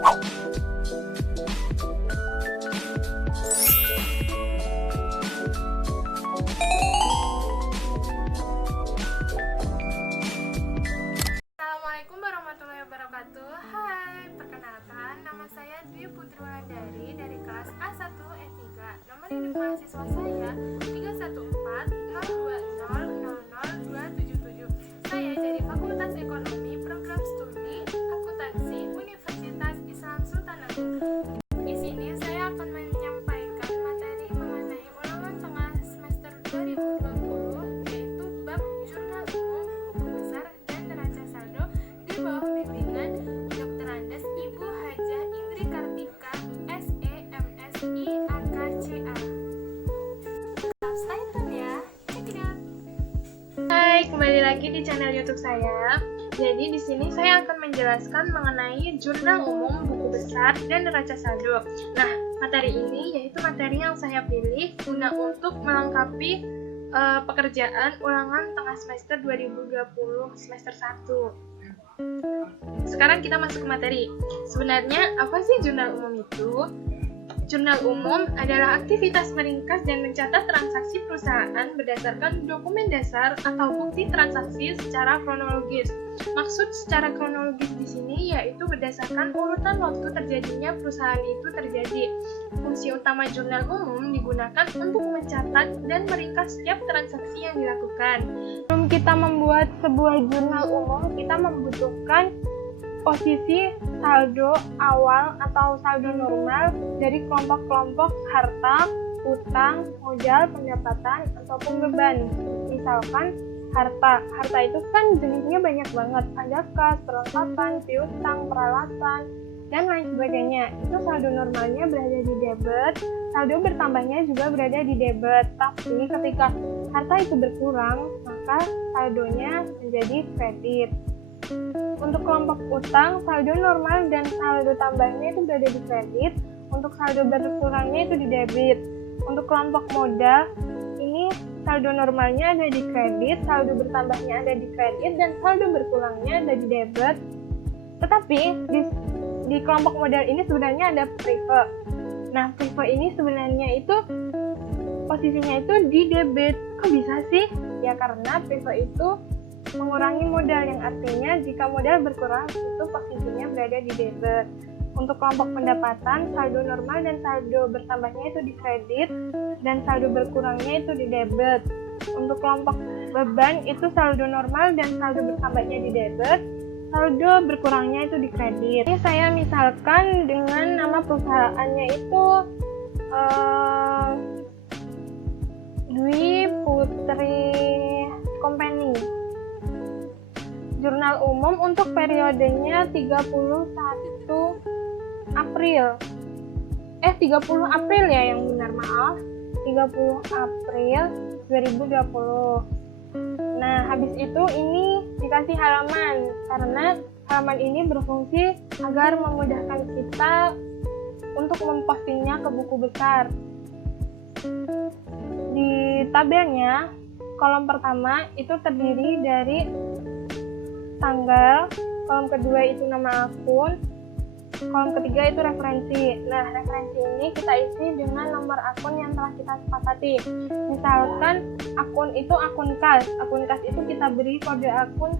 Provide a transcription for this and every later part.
Assalamualaikum warahmatullahi wabarakatuh. Hai, perkenalkan, nama saya Dwi Putri Wulandari dari kelas A1 E3. Nomor induk mahasiswa saya 31402000277. Saya dari Fakultas Ekonomi, Program Studi Akuntansi, Universitas Islam Sultan Agung. Di sini saya akan menyampaikan materi mengenai ulangan tengah semester 2020, yaitu bab jurnal umum, buku besar, dan neraca saldo di bawah bimbingan Dr. Andes Ibu Hajah Indri Kartika, SE, MSI, AKCA. Stay tune ya, check it out. Hai, kembali lagi di channel YouTube saya. Jadi di sini saya akan menjelaskan mengenai jurnal umum, buku besar, dan neraca saldo. Nah, materi ini yaitu materi yang saya pilih guna untuk melengkapi pekerjaan ulangan tengah semester 2020 semester 1. Sekarang kita masuk ke materi. Sebenarnya apa sih jurnal umum itu? Jurnal umum adalah aktivitas meringkas dan mencatat transaksi perusahaan berdasarkan dokumen dasar atau bukti transaksi secara kronologis. Maksud secara kronologis di sini yaitu berdasarkan urutan waktu terjadinya perusahaan itu terjadi. Fungsi utama jurnal umum digunakan untuk mencatat dan meringkas setiap transaksi yang dilakukan. Sebelum kita membuat sebuah jurnal umum, kita membutuhkan posisi saldo awal atau saldo normal dari kelompok-kelompok harta, utang, modal, pendapatan, ataupun beban. Misalkan harta itu kan jenisnya banyak banget, ada kas, perlengkapan, piutang, peralatan, dan lain sebagainya. Itu saldo normalnya berada di debit, saldo bertambahnya juga berada di debit. Tapi ketika harta itu berkurang, maka saldonya menjadi kredit. Untuk kelompok utang, saldo normal dan saldo tambahnya itu berada di kredit. Untuk saldo berkurangnya itu di debit. Untuk kelompok modal, ini saldo normalnya ada di kredit, saldo bertambahnya ada di kredit, dan saldo berkurangnya ada di debit. Tetapi di kelompok modal ini sebenarnya ada prive. Nah, prive ini sebenarnya itu posisinya itu di debit. Kok bisa sih? Ya karena prive itu mengurangi modal, yang artinya jika modal berkurang itu posisinya berada di debit. Untuk kelompok pendapatan, saldo normal dan saldo bertambahnya itu di kredit dan saldo berkurangnya itu di debit. Untuk kelompok beban itu saldo normal dan saldo bertambahnya di debit, saldo berkurangnya itu di kredit. Ini saya misalkan dengan nama perusahaannya itu Dwi Putri Company. Jurnal umum untuk periodenya 30 April ya yang benar, maaf. 30 April 2020. Nah, habis itu ini dikasih halaman karena halaman ini berfungsi agar memudahkan kita untuk mempostingnya ke buku besar. Di tabelnya, kolom pertama itu terdiri dari tanggal, kolom kedua itu nama akun, kolom ketiga itu referensi. Nah, referensi ini kita isi dengan nomor akun yang telah kita sepakati. Misalkan akun itu akun kas. Akun kas itu kita beri kode akun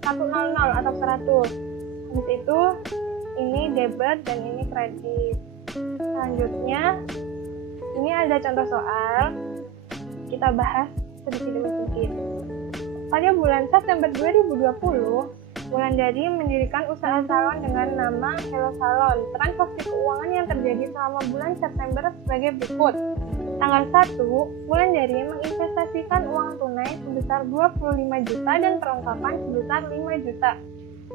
100 atau 100. Habis itu ini debit dan ini kredit. Selanjutnya ini ada contoh soal. Kita bahas sedikit demi sedikit. Pada bulan September 2020, Wulandari mendirikan usaha salon dengan nama Hello Salon. Transaksi keuangan yang terjadi selama bulan September sebagai berikut. Tanggal 1, Wulandari menginvestasikan uang tunai sebesar 25 juta dan perlengkapan sebesar 5 juta.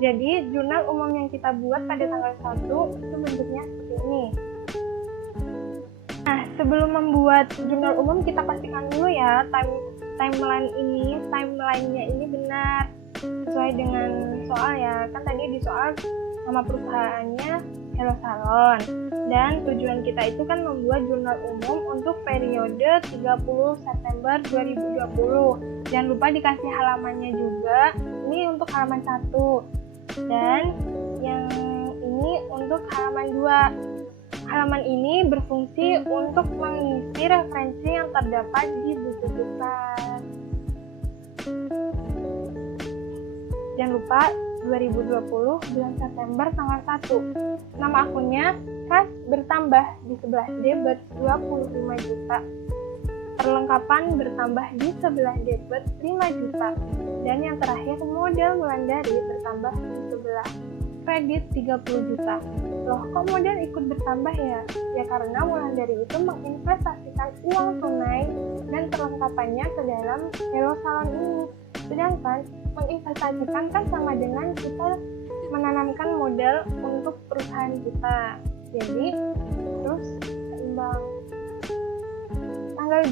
Jadi, jurnal umum yang kita buat pada tanggal 1 itu bentuknya seperti ini. Nah, sebelum membuat jurnal umum kita pastikan dulu ya timelinenya ini benar sesuai dengan soal ya. Kan tadi di soal nama perusahaannya Hello Salon dan tujuan kita itu kan membuat jurnal umum untuk periode 30 September 2020. Jangan lupa dikasih halamannya juga. Ini untuk halaman 1 dan yang ini untuk untuk halaman 2. Halaman ini berfungsi untuk mengisi referensi yang terdapat di buku besar. Jangan lupa 2020 bulan September tanggal 1. Nama akunnya kas bertambah di sebelah debit 25 juta. Perlengkapan bertambah di sebelah debit 5 juta. Dan yang terakhir modal Wulandari bertambah di sebelah kredit 30 juta. Loh, kok modal ikut bertambah ya? Ya karena Wulandari itu menginvestasikan uang tunai dan perlengkapannya ke dalam Hello Salon ini. Sedangkan menginvestasikan kan sama dengan kita menanamkan modal untuk perusahaan kita. Jadi terus seimbang. Tanggal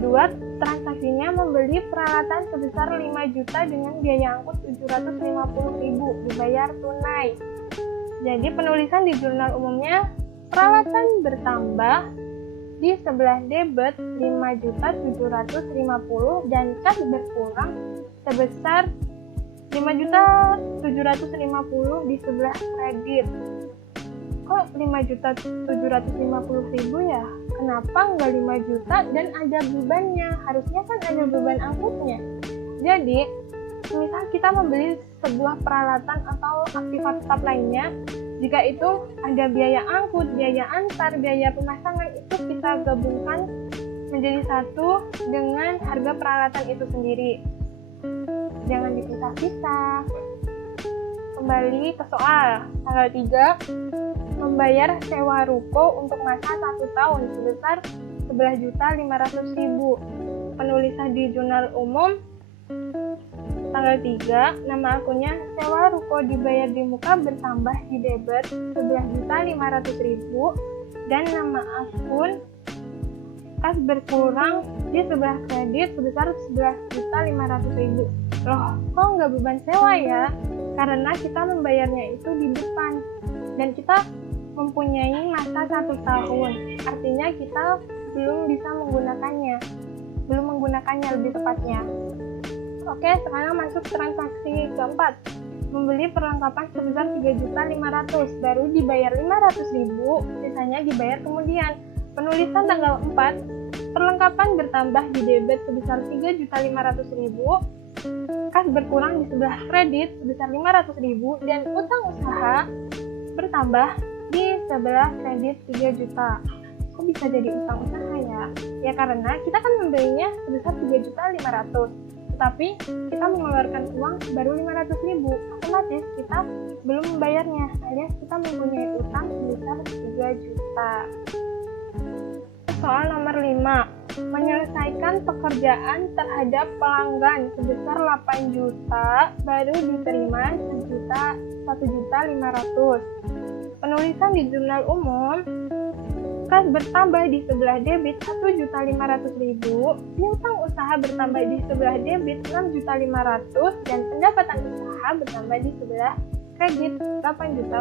2 transaksinya membeli peralatan sebesar 5 juta dengan biaya angkut 750.000 dibayar tunai. Jadi penulisan di jurnal umumnya peralatan bertambah di sebelah debit 5.750 dan kas berkurang sebesar 5.750 di sebelah kredit. Kok 5.750.000 ya? Kenapa nggak 5 juta dan ada bebannya? Harusnya kan ada beban angkutnya. Jadi, misal kita membeli sebuah peralatan atau aktivitas tetap lainnya, jika itu ada biaya angkut, biaya antar, biaya pemasangan, itu kita gabungkan menjadi satu dengan harga peralatan itu sendiri. Jangan dipisah-pisah. Kembali ke soal. Tanggal 3, membayar sewa ruko untuk masa 1 tahun sebesar 11.500.000. Penulisan di jurnal umum tanggal 3, nama akunnya sewa ruko dibayar di muka bertambah di debit 11.500.000 dan nama akun kas berkurang di sebelah kredit sebesar 11.500.000. Loh, kok nggak beban sewa ya? Karena kita membayarnya itu di depan dan kita mempunyai masa 1 tahun. Artinya kita belum bisa menggunakannya. Lebih tepatnya. Oke, sekarang masuk transaksi keempat. Membeli perlengkapan sebesar 3.500.000, baru dibayar 500.000, sisanya dibayar kemudian. Penulisan tanggal 4, perlengkapan bertambah di debit sebesar 3.500.000, kas berkurang di sebelah kredit sebesar 500.000, dan utang usaha bertambah di sebelah kredit 3 juta. Kok bisa jadi utang usaha ya? Ya karena kita kan membelinya sebesar 3.500.000, tetapi kita mengeluarkan uang baru 500.000, otomatis kita belum membayarnya, alias kita mempunyai utang sebesar 3 juta. Soal nomor 5, menyelesaikan pekerjaan terhadap pelanggan sebesar 8 juta, baru diterima 1.500.000. Penulisan di jurnal umum, kas bertambah di sebelah debit 1.500.000, piutang usaha bertambah di sebelah debit 6.500.000, dan pendapatan usaha bertambah di sebelah kredit 8 juta.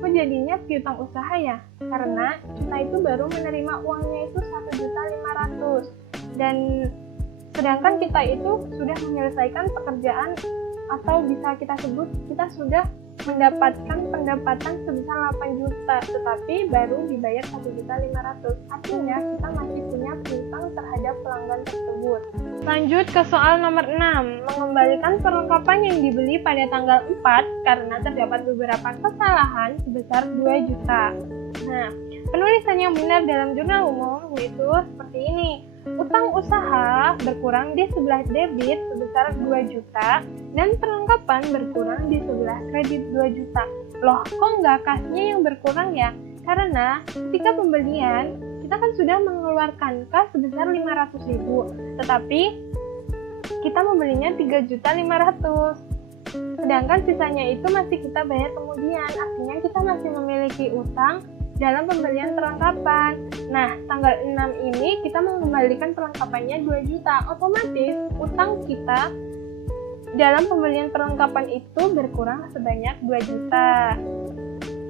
Kok jadinya piutang usaha ya? Karena kita itu baru menerima uangnya itu 1.500.000, dan sedangkan kita itu sudah menyelesaikan pekerjaan, atau bisa kita sebut kita sudah mendapatkan pendapatan sebesar 8 juta, tetapi baru dibayar 1.500.000. Artinya kita masih punya piutang terhadap pelanggan tersebut. Lanjut ke soal nomor 6, mengembalikan perlengkapan yang dibeli pada tanggal 4 karena terdapat beberapa kesalahan sebesar 2 juta. Nah, penulisan yang benar dalam jurnal umum yaitu seperti ini. Utang usaha berkurang di sebelah debit sebesar 2 juta dan perlengkapan berkurang di sebelah kredit 2 juta. Loh, kok nggak kasnya yang berkurang ya? Karena ketika pembelian kita kan sudah mengeluarkan kas sebesar 500.000, tetapi kita membelinya 3.500.000. Sedangkan sisanya itu masih kita bayar kemudian, artinya kita masih memiliki utang dalam pembelian perlengkapan. Nah, tanggal 6 ini kita mengembalikan perlengkapannya 2 juta. Otomatis utang kita dalam pembelian perlengkapan itu berkurang sebanyak 2 juta.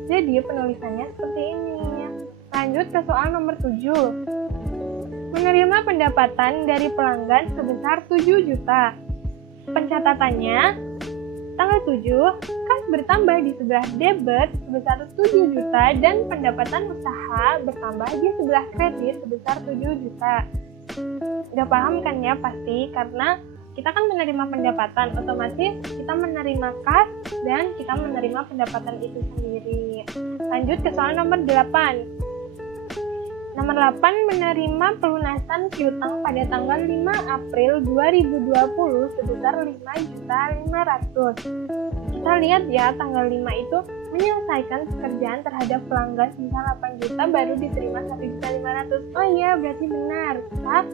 Jadi penulisannya seperti ini. Lanjut ke soal nomor 7. Menerima pendapatan dari pelanggan sebesar 7 juta. Pencatatannya, tanggal 7, kas kas bertambah di sebelah debit sebesar 7 juta dan pendapatan usaha bertambah di sebelah kredit sebesar 7 juta. Udah paham kan ya pasti? Karena kita kan menerima pendapatan, otomatis kita menerima kas dan kita menerima pendapatan itu sendiri. Lanjut ke soal nomor 8. Nomor 8, menerima pelunasan piutang pada tanggal 5 April 2020 sebesar 5.500.000. Kita lihat ya, tanggal 5 itu menyelesaikan pekerjaan terhadap pelanggan sebesar 8 juta baru diterima 1.500.000. Oh iya, berarti benar. Kita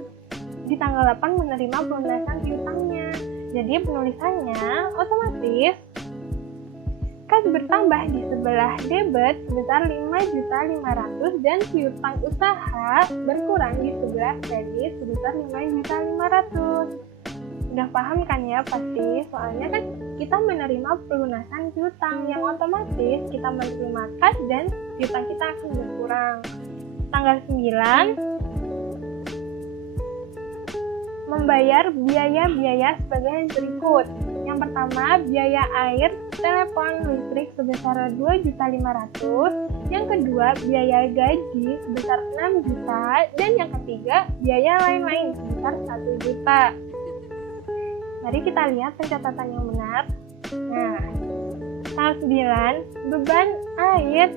di tanggal 8 menerima pelunasan piutangnya. Jadi penulisannya otomatis kas bertambah di sebelah debit sebesar 5.500.000 dan piutang usaha berkurang di sebelah kredit sebesar 5.500.000. Udah paham kan ya pasti? Soalnya kan kita menerima pelunasan piutang yang otomatis kita menerima kas dan piutang kita akan berkurang. Tanggal 9, membayar biaya-biaya sebagai berikut. Yang pertama, biaya air, telepon, listrik sebesar 2.500.000. Yang kedua, biaya gaji sebesar 6 juta. Dan yang ketiga, biaya lain-lain sebesar 1 juta. Mari kita lihat pencatatan yang benar. Nah, tanggal 9, beban air,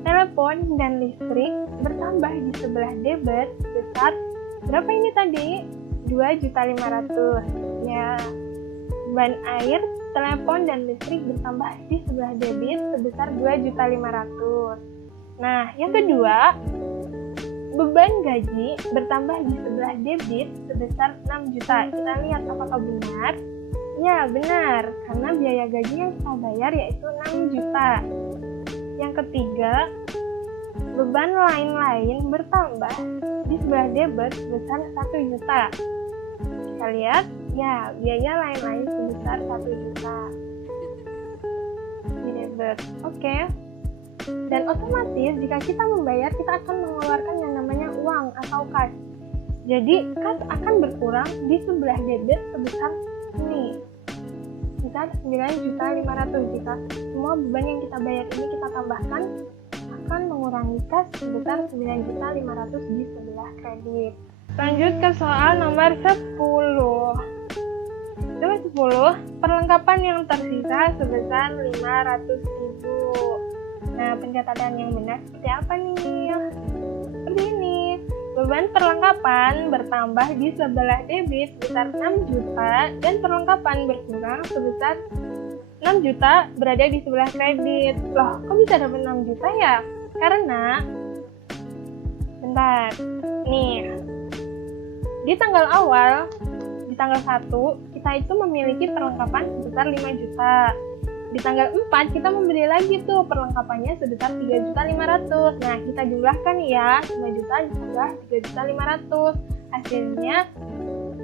telepon, dan listrik bertambah di sebelah debit sebesar berapa ini tadi? 2.500.000. Ya, beban air, telepon, dan listrik bertambah di sebelah debit sebesar 2.500.000. Nah, yang kedua, beban gaji bertambah di sebelah debit sebesar 6 juta. Kita lihat apakah benar? Ya, benar. Karena biaya gaji yang kita bayar yaitu 6 juta. Yang ketiga, beban lain-lain bertambah di sebelah debit sebesar 1 juta. Kita lihat, ya, biaya lain-lain sebesar 1 juta di debit. Oke. Dan otomatis jika kita membayar, kita akan mengeluarkan yang namanya uang atau kas. Jadi kas akan berkurang di sebelah debit sebesar ini, sebesar 9.500.000. Jika semua beban yang kita bayar ini kita tambahkan, akan mengurangi kas sebesar 9.500.000 di sebelah kredit. Lanjut ke soal nomor 10. Nomor 10, perlengkapan yang tersisa sebesar 500.000. Nah, pencatatan yang benar seperti apa nih? Seperti ini. Beban perlengkapan bertambah di sebelah debit sebesar 6 juta dan perlengkapan berkurang sebesar 6 juta berada di sebelah kredit. Loh, kok bisa dapat 6 juta ya? Karena, bentar, nih, di tanggal awal, di tanggal 1, kita itu memiliki perlengkapan sebesar 5 juta. Di tanggal 4, kita membeli lagi tuh perlengkapannya sebesar 3.500.000. Nah, kita jumlahkan ya, 5 juta ditambah 3.500.000. Hasilnya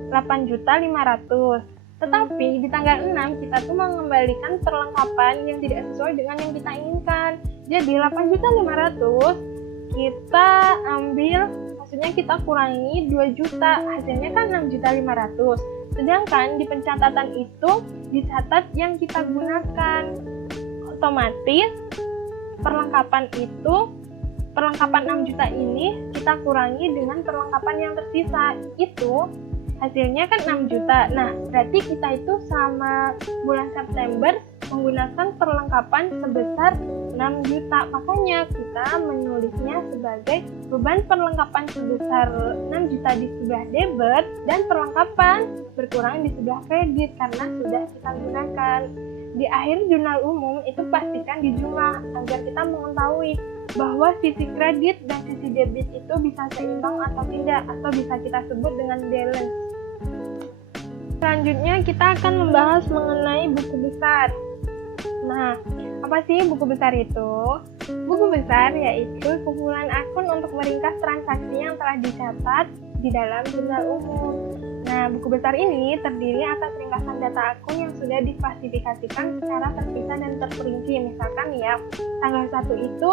8.500.000. Tetapi di tanggal 6, kita tuh mengembalikan perlengkapan yang tidak sesuai dengan yang kita inginkan. Jadi 8.500.000 kita ambil, maksudnya kita kurangi 2 juta, hasilnya kan 6.500.000. Sedangkan di pencatatan itu dicatat yang kita gunakan. Otomatis perlengkapan 6 juta ini kita kurangi dengan perlengkapan yang tersisa. Itu hasilnya kan 6 juta. Nah, berarti kita itu selama bulan September menggunakan perlengkapan sebesar 6 juta. Makanya kita menulisnya sebagai beban perlengkapan sebesar 6 juta di sebelah debit dan perlengkapan berkurang di sebelah kredit karena sudah kita gunakan. Di akhir jurnal umum itu pastikan dijumlah agar kita mengetahui bahwa sisi kredit dan sisi debit itu bisa seimbang atau tidak, atau bisa kita sebut dengan balance. Selanjutnya kita akan membahas mengenai buku besar. Nah, apa sih buku besar itu? Buku besar yaitu kumpulan akun untuk meringkas transaksi yang telah dicatat di dalam jurnal umum. Nah, buku besar ini terdiri atas ringkasan data akun yang sudah diklasifikasikan secara terpisah dan terperinci. Misalkan ya, tanggal 1 itu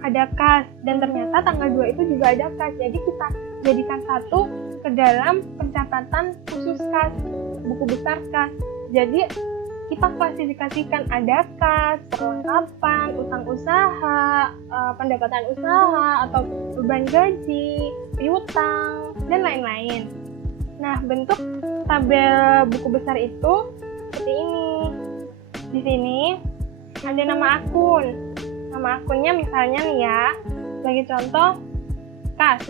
ada kas, dan ternyata tanggal 2 itu juga ada kas. Jadi kita jadikan satu ke dalam pencatatan khusus kas, buku besar kas. Jadi kita klasifikasikan ada kas, perlengkapan, utang usaha, pendapatan usaha, atau beban gaji, piutang, dan lain-lain. Nah, bentuk tabel buku besar itu seperti ini. Di sini ada nama akun. Nama akunnya misalnya nih ya, sebagai contoh kas.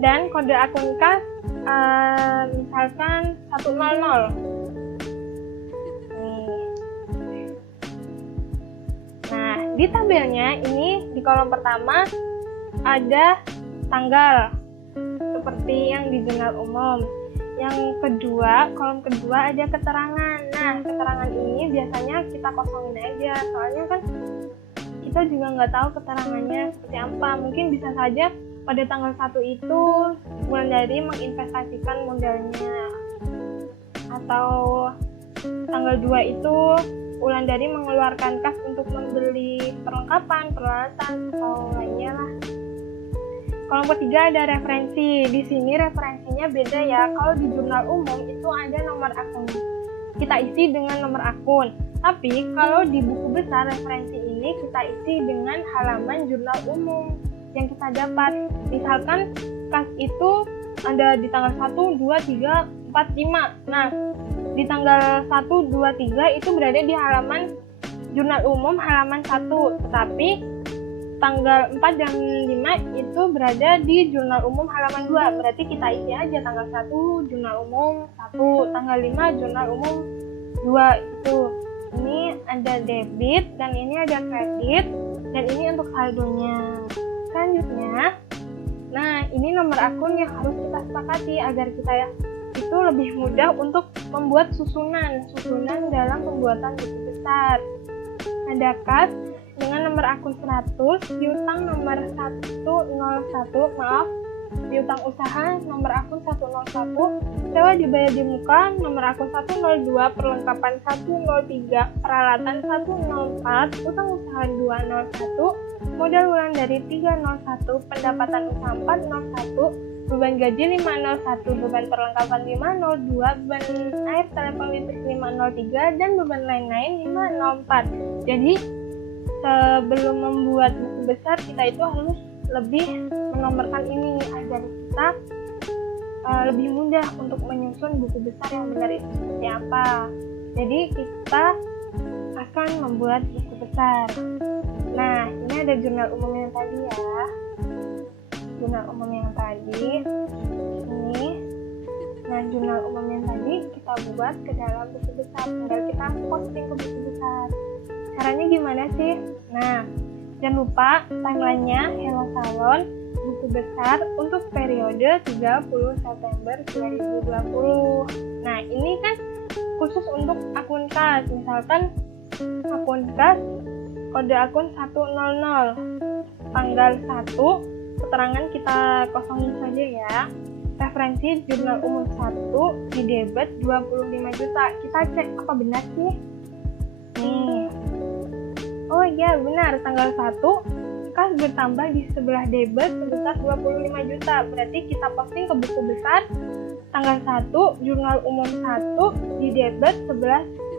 Dan kode akun kas misalkan 100. Nah, di tabelnya ini di kolom pertama ada tanggal seperti yang di jurnal umum. Yang kedua, kolom kedua ada keterangan. Nah, keterangan ini biasanya kita kosongin aja, soalnya kan kita juga nggak tahu keterangannya seperti apa. Mungkin bisa saja pada tanggal 1 itu Wulandari menginvestasikan modalnya, atau tanggal 2 itu Wulandari mengeluarkan kas untuk membeli perlengkapan, peralatan, atau lainnya lah. Kolom ketiga ada referensi. Di sini referensinya beda ya. Kalau di jurnal umum itu ada nomor akun. Kita isi dengan nomor akun. Tapi kalau di buku besar referensi ini kita isi dengan halaman jurnal umum yang kita dapat. Misalkan kas itu ada di tanggal 1, 2, 3, 4, 5. Nah, di tanggal 1, 2, 3 itu berada di halaman jurnal umum halaman 1. Tetapi tanggal 4 dan 5 itu berada di jurnal umum halaman 2. Berarti kita isi aja tanggal 1 jurnal umum 1, tanggal 5 jurnal umum 2 itu. Ini ada debit dan ini ada kredit dan ini untuk saldonya. Selanjutnya, nah ini nomor akun yang harus kita sepakati agar kita itu lebih mudah untuk membuat susunan dalam pembuatan buku besar. Ada kas dengan nomor akun 100, piutang nomor 101, piutang usaha nomor akun 101, sewa dibayar di muka nomor akun 102, perlengkapan 103, peralatan 104, utang usaha 201, modal Wulandari 301, pendapatan usaha 401, beban gaji 501, beban perlengkapan 502, beban air telepon listrik 503, dan beban lain-lain 504. Jadi sebelum membuat buku besar kita itu harus lebih menomorkan ini agar kita lebih mudah untuk menyusun buku besar yang benar itu seperti apa. Jadi kita akan membuat buku besar. Nah, ini ada jurnal umum yang tadi ya. Jurnal umum yang tadi ini. Nah, jurnal umum yang tadi kita buat ke dalam buku besar. Tinggal kita posting ke buku besar. Caranya gimana sih? Nah, jangan lupa timeline-nya Hello Salon buku besar untuk periode 30 September 2020. Nah, ini kan khusus untuk akun kas. Misalkan akun kas kode akun 100, tanggal 1, keterangan kita kosongin saja ya. Referensi jurnal umum 1 di debit 25 juta. Kita cek apa benar sih? Nih. Oh iya benar, tanggal 1 kas bertambah di sebelah debit sebesar 25 juta. Berarti kita posting ke buku besar tanggal 1 jurnal umum 1 di debit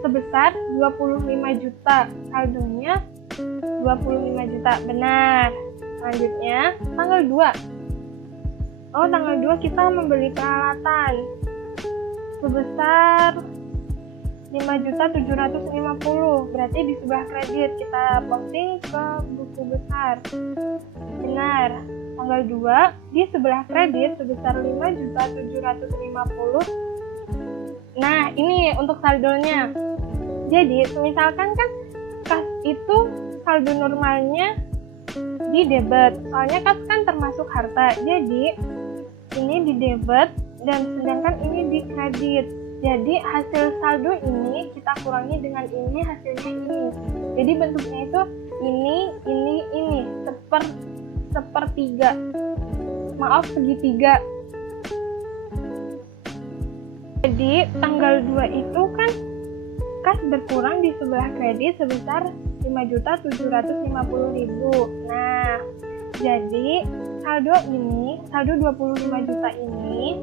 sebesar 25 juta. Saldonya 25 juta. Benar. Selanjutnya tanggal 2. Oh, tanggal 2 kita membeli peralatan sebesar 5.750.000. Berarti di sebelah kredit kita posting ke buku besar. Benar. Tanggal 2 di sebelah kredit sebesar 5.750.000. Nah, ini untuk saldonya. Jadi, misalkan kan kas itu saldo normalnya di debit. Soalnya kas kan termasuk harta. Jadi, ini di debit dan sedangkan ini di kredit. Jadi hasil saldo ini kita kurangi dengan ini, hasilnya ini. Jadi bentuknya itu ini sepertiga. Maaf, segitiga. Jadi tanggal 2 itu kan kas berkurang di sebelah kredit sebesar 5.750.000. Nah, jadi saldo 25 juta ini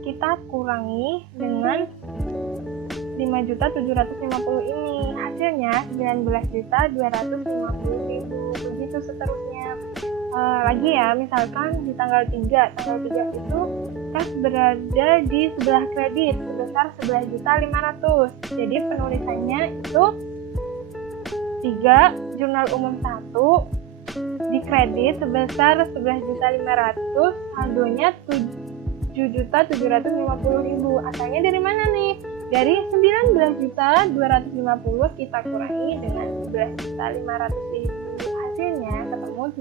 kita kurangi dengan 5.750 ini. Hasilnya 19.250.000. Begitu seterusnya. Lagi ya, misalkan di tanggal 3 itu kas berada di sebelah kredit sebesar 11.500.000. Jadi penulisannya itu 3 jurnal umum 1 di kredit sebesar 11.500.000, saldonya 7.750.000. Asalnya dari mana nih? Dari 19.250 kita kurangi dengan 11.500.000. Hasilnya ketemu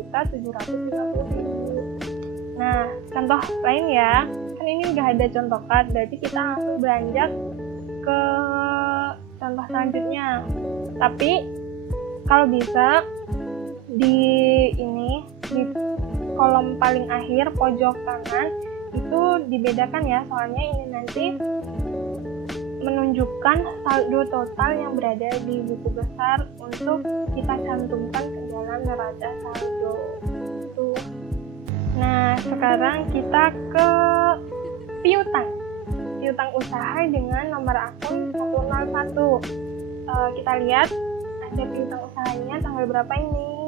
7.750.000. Nah, contoh lain ya. Kan ini udah ada contoh kan, berarti kita langsung beranjak ke contoh selanjutnya. Tapi kalau bisa di kolom paling akhir pojok kanan itu dibedakan ya, soalnya ini nanti menunjukkan saldo total yang berada di buku besar untuk kita cantumkan ke dalam neraca saldo. Nah, sekarang kita ke piutang usaha dengan nomor akun 101. Kita lihat ada piutang usahanya tanggal berapa ini?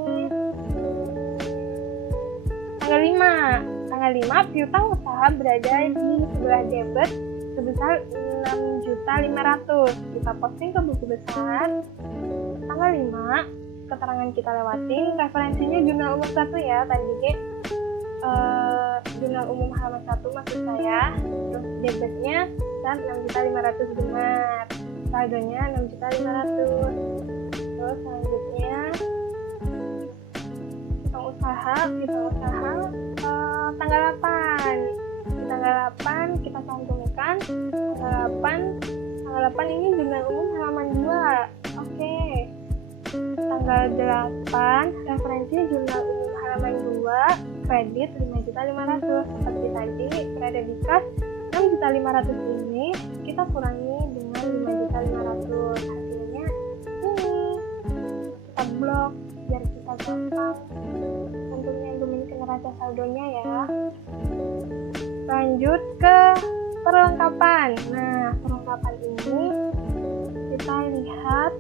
Tanggal 5 piutang usaha berada di sebelah debit sebesar 6.500.000. Kita posting ke buku besar. Tanggal 5, keterangan kita lewatin, referensinya jurnal umum 1 ya, tadi jurnal umum halaman 1 maksud saya. Terus debitnya sebesar 6.500.000 benar. Saldonya 6.500.000. Terus selanjutnya usaha tanggal 8 kita cantumkan tanggal 8 ini jurnal umum halaman 2. Oke. Tanggal 8 referensi jurnal umum halaman 2 kredit 5.500.000. Seperti tadi berada di kas 6.500.000 ini kita kurangi dengan 5.500.000. Hasilnya ini kita blok biar kita gampang untuk nyantumin ke neraca saldonya ya. Lanjut ke perlengkapan. Nah, perlengkapan ini kita lihat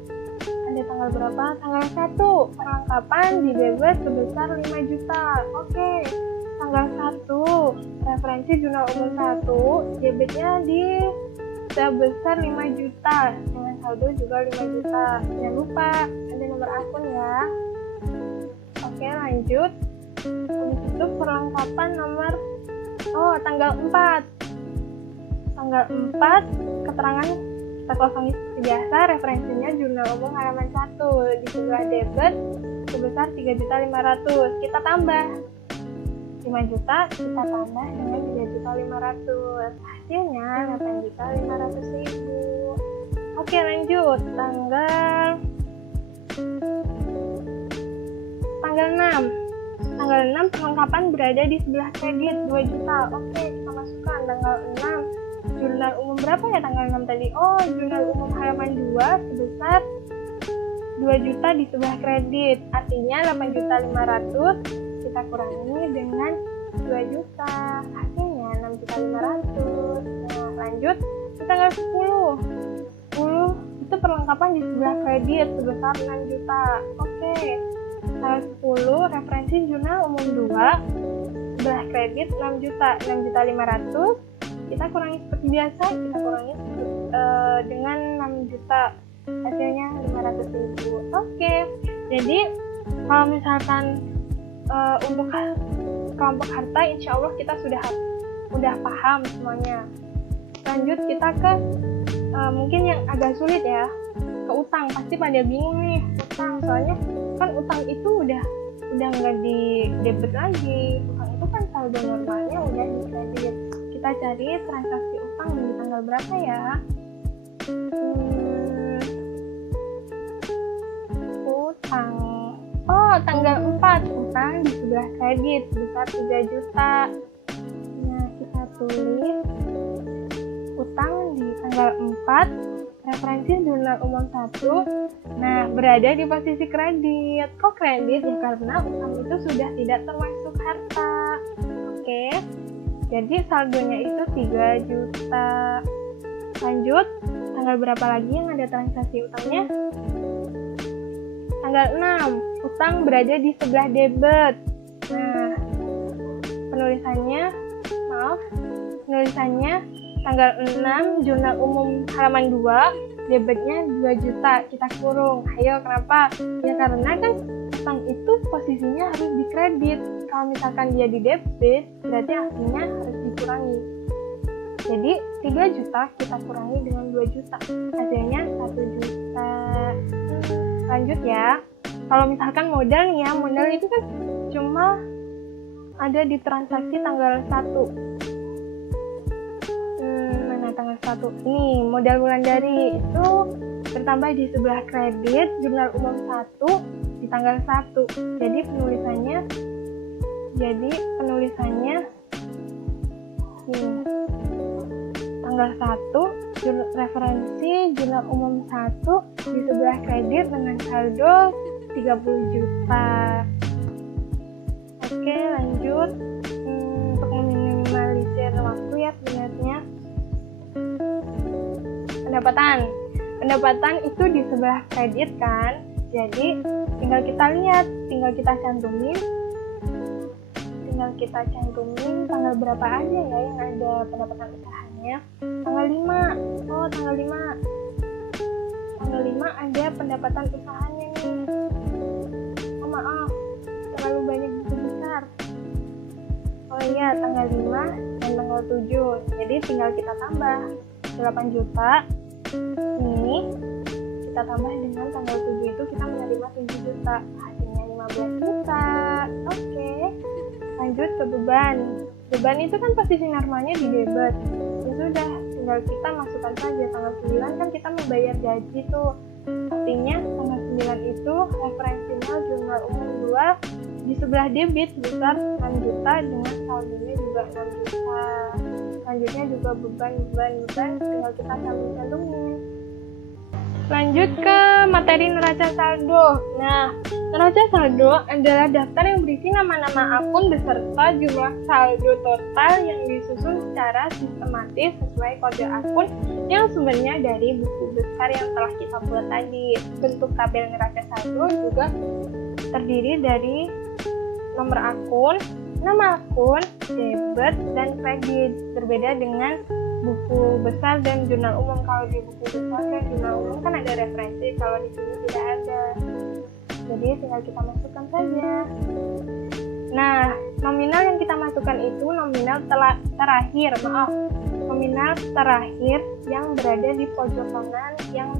ada tanggal berapa? Tanggal 1. Perlengkapan di debit sebesar 5 juta. Oke. Tanggal 1 referensi jurnal umum 1 debitnya di sebesar 5 juta dengan saldo juga 5 juta. Jangan lupa ada nomor akun ya. Oke, lanjut. Habis itu perlengkapan nomor tanggal 4. Tanggal 4 keterangan kita kosongin seperti biasa, referensinya jurnal umum halaman 1 di sebelah debit sebesar 3.500.000. Kita tambah 5 juta, kita tambah dengan 3.500.000. Hasilnya 8.500.000. Oke, lanjut. Tanggal 6 perlengkapan berada di sebelah kredit 2 juta. Oke, kita masukkan tanggal 6. Jurnal umum berapa ya tanggal 6 tadi? Jurnal umum halaman 2 sebesar 2 juta di sebelah kredit. Artinya 8.500.000 kita kurangi dengan 2 juta. Hasilnya 6.500.000. Nah, lanjut ke tanggal 10. 10 itu perlengkapan di sebelah kredit sebesar 6 juta. Oke. Tanggal 10 referensi jurnal umum 2 sebelah kredit 6 juta 6.500.000. Kita kurangi seperti biasa, kita kurangi dengan 6 juta. Hasilnya 500.000. Oke. Jadi kalau misalkan untuk kelompok harta insya Allah kita sudah paham semuanya. Lanjut kita ke mungkin yang agak sulit ya, ke utang. Pasti pada bingung nih utang, soalnya kan utang itu udah nggak di debit lagi. Utang itu kan saldo normalnya udah di kredit. Kita cari transaksi utang di tanggal berapa ya? Utang. Tanggal 4 utang di sebelah kredit sebesar 3 juta. Nah, kita tulis utang di tanggal 4 referensi jurnal umum 1. Nah, berada di posisi kredit. Kok kredit? Ya karena utang itu sudah tidak termasuk harta. Oke. Jadi saldonya itu 3 juta. Lanjut, Tanggal berapa lagi yang ada transaksi utangnya? Tanggal 6, utang berada di sebelah debit. Nah, penulisannya tanggal 6, jurnal umum halaman 2, debitnya 2 juta, kita kurung. Ayo, kenapa? Ya karena kan utang itu posisinya harus dikredit. Kalau misalkan dia di debit, berarti hasilnya harus dikurangi. Jadi 3 juta kita kurangi dengan 2 juta, hasilnya 1 juta. Lanjut ya. Kalau misalkan modal nih ya, modal itu kan cuma ada di transaksi tanggal 1. Mana tanggal 1? Ini modal Wulandari itu bertambah di sebelah kredit jurnal umum 1 di tanggal 1. Jadi penulisannya ini. Tanggal 1, referensi jurnal umum 1 di sebelah kredit dengan saldo 30 juta. Oke, lanjut. Untuk meminimalisir waktu ya sebenarnya. Pendapatan itu di sebelah kredit kan. Jadi tinggal kita lihat, tinggal kita cantumin tanggal berapa aja ya yang ada pendapatan usahanya. Tanggal 5. Oh, tanggal 5 ada pendapatan usahanya nih. Oh, maaf, terlalu banyak buku besar. Oh iya, tanggal 5 dan tanggal 7. Jadi tinggal kita tambah 8 juta. Ini kita tambah dengan tanggal 7 itu kita menerima 7 juta. Hasilnya 15 juta. Oke. Lanjut ke beban. Beban itu kan posisi normalnya di debit. Ya sudah, tinggal kita masukkan saja tanggal 9 kan kita membayar gaji tuh. Artinya tanggal 9 itu referensinya jurnal umum 2 di sebelah debit sebesar 6 juta dengan saldonya juga 6 juta. Selanjutnya juga beban tinggal kita cantumin. Lanjut ke materi neraca saldo. Nah, neraca saldo adalah daftar yang berisi nama-nama akun beserta jumlah saldo total yang disusun secara sistematis sesuai kode akun yang sumbernya dari buku besar yang telah kita buat tadi. Bentuk tabel neraca saldo juga terdiri dari nomor akun, nama akun, debit, dan kredit. Berbeda dengan buku besar dan jurnal umum. Kalau di buku besar dan jurnal umum kan ada referensi, kalau di sini tidak ada. Jadi tinggal kita masukkan saja. Nah, nominal yang kita masukkan itu nominal terakhir yang berada di pojok kanan yang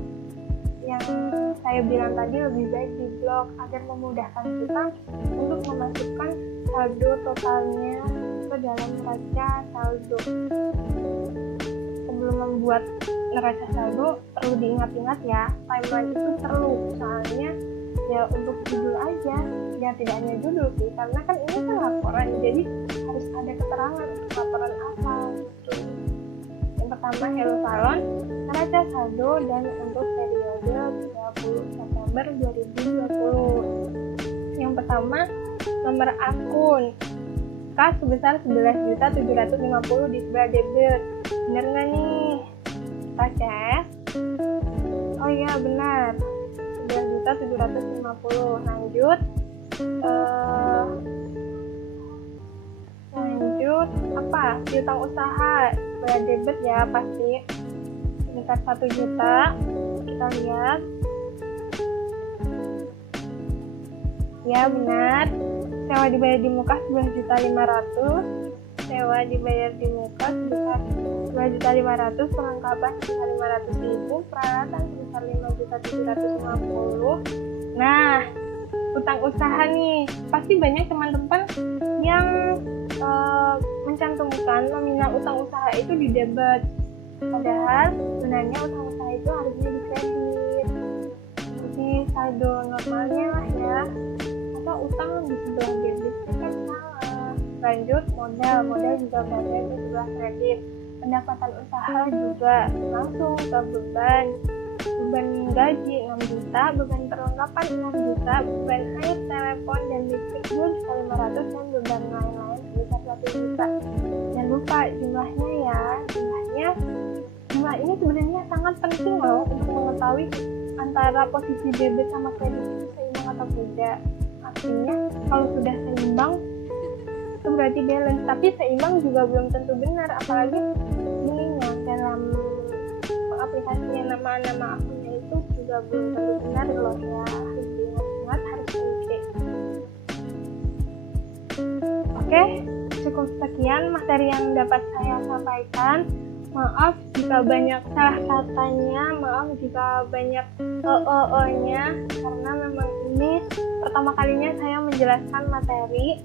saya bilang tadi lebih baik di blok agar memudahkan kita untuk memasukkan saldo totalnya ke dalam neraca saldo. Sebelum membuat neraca saldo perlu diingat-ingat ya, timeline itu perlu, soalnya ya untuk judul aja, ya tidak hanya judul sih, karena kan ini kan laporan, jadi harus ada keterangan untuk laporan apa gitu. Yang pertama Hello Salon, neraca saldo dan untuk periode 30 September 2020. Yang pertama nomor akun kas sebesar 11.750 di sebelah debit. Bener nggak nih? Kita cek. Oh iya benar, 11.750. Lanjut apa? Piutang usaha sebelah debit ya pasti sebesar 1 juta. Kita lihat. Ya benar. Sewa dibayar di muka 11.500.000, sewa dibayar di muka sebesar 2.500.000, perlengkapan sebesar 500.000, peralatan sebesar 5.750.000. Nah, utang usaha nih, pasti banyak teman-teman yang mencantumkan nominal utang usaha itu di debit, padahal sebenarnya utang usaha itu harusnya di kredit. Jadi saldo normalnya lah ya, atau utang di sebelah debit kan salah. Lanjut modal juga berada di sebelah kredit. Pendapatan usaha juga langsung ke beban gaji 6 juta, beban perlengkapan 6 juta, beban air, telepon, dan listrik 2.500.000, dan beban lain-lain sebesar 1 juta. Jangan lupa jumlah Masalah ini sebenarnya sangat penting loh untuk mengetahui antara posisi debit sama kredit itu seimbang atau tidak. Artinya kalau sudah seimbang itu berarti balance, tapi seimbang juga belum tentu benar, apalagi ininya dalam aplikasinya nama-nama akunnya itu juga belum tentu benar loh ya, harus diingat-ingat, harus teliti. Oke, cukup sekian materi yang dapat saya sampaikan. Maaf jika banyak salah katanya, maaf jika banyak nya, karena memang ini pertama kalinya saya menjelaskan materi,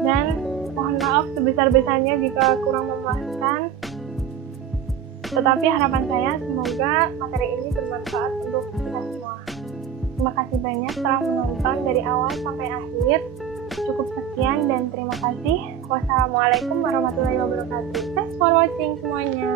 dan mohon maaf sebesar-besarnya jika kurang memuaskan. Tetapi harapan saya semoga materi ini bermanfaat untuk kita semua. Terima kasih banyak telah menonton dari awal sampai akhir. Cukup sekian dan terima kasih. Wassalamualaikum warahmatullahi wabarakatuh. Thanks for watching semuanya.